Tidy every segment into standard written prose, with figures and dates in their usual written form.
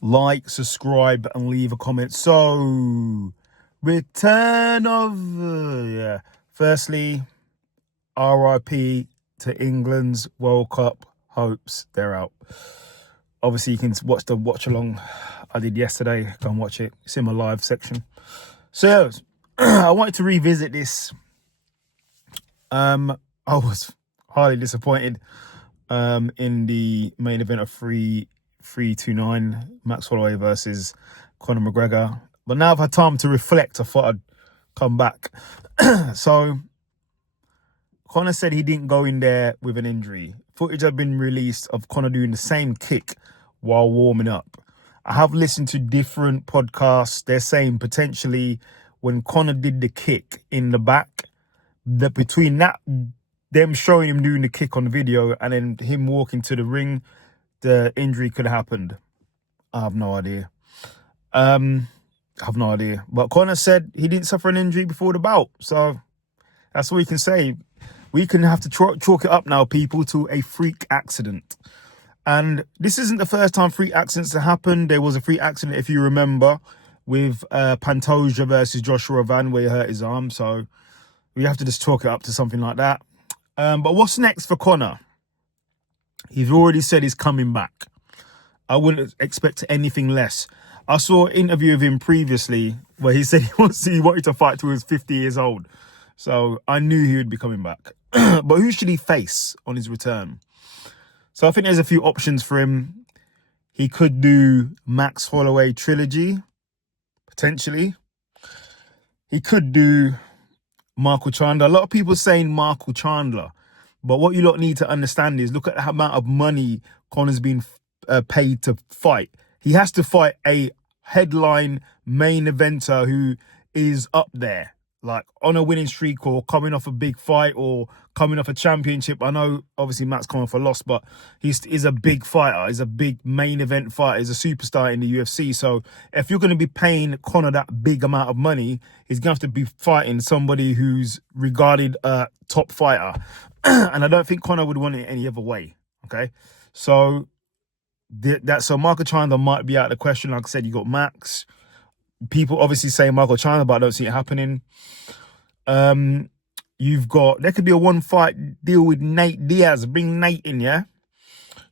like, subscribe, and leave a comment. So, return of firstly, RIP to England's World Cup hopes. They're out. Obviously, you can watch the watch along I did yesterday. Go and watch it. It's in my live section. So, I wanted to revisit this. I was highly disappointed in the main event of 329, Max Holloway versus Conor McGregor. But now I've had time to reflect. I thought I'd come back. So, Conor said he didn't go in there with an injury. Footage had been released of Conor doing the same kick while warming up. I have listened to different podcasts. They're saying potentially when Conor did the kick in the back, that between that, them showing him doing the kick on the video and then him walking to the ring, the injury could have happened. I have no idea. But Conor said he didn't suffer an injury before the bout. So that's all we can say. We can have to chalk it up now, people, to a freak accident. And this isn't the first time freak accidents have happened. There was a freak accident, if you remember, with Pantoja versus Joshua Van, where he hurt his arm. So we have to just chalk it up to something like that. But what's next for Conor? He's already said he's coming back. I wouldn't expect anything less. I saw an interview of him previously where he said he wanted to fight till he was 50 years old. So I knew he would be coming back. But who should he face on his return? So I think there's a few options for him. He could do Max Holloway trilogy, potentially. He could do Michael Chandler. A lot of people saying Michael Chandler. But what you lot need to understand is look at the amount of money Conor's been paid to fight. He has to fight a headline main eventer who is up there, like on a winning streak or coming off a big fight or coming off a championship. I know obviously Matt's coming off a loss, but he's a big fighter. He's a big main event fighter. He's a superstar in the UFC. So if you're going to be paying Conor that big amount of money, he's going to have to be fighting somebody who's regarded a top fighter. And I don't think Conor would want it any other way. Okay. So so Michael Chandler might be out of the question. Like I said, you got Max. People obviously say Michael Chandler, but I don't see it happening. There could be a one-fight deal with Nate Diaz. Bring Nate in, yeah?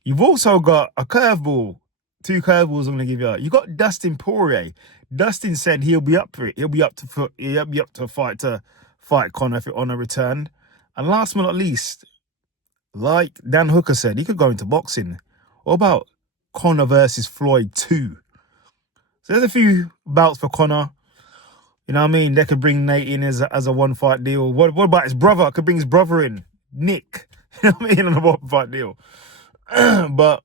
You've also got a curveball. 2 curveballs I'm going to give you. You got Dustin Poirier. Dustin said he'll be up for it. He'll be up to fight Conor if on a return. And last but not least, like Dan Hooker said, he could go into boxing. What about Conor versus Floyd 2? So there's a few bouts for Conor. You know what I mean? They could bring Nate in as a one-fight deal. What about his brother? Could bring his brother in, Nick. You know what I mean? On a one-fight deal. But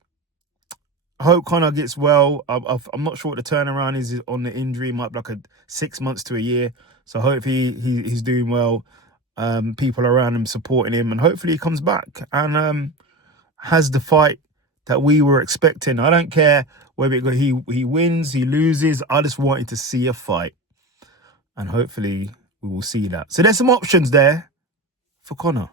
I hope Conor gets well. I'm not sure what the turnaround is on the injury. It might be like 6 months to a year. So hopefully he's doing well. People around him supporting him. And hopefully he comes back and has the fight that we were expecting. I don't care whether he wins, he loses. I just wanted to see a fight. And hopefully we will see that. So there's some options there for Conor.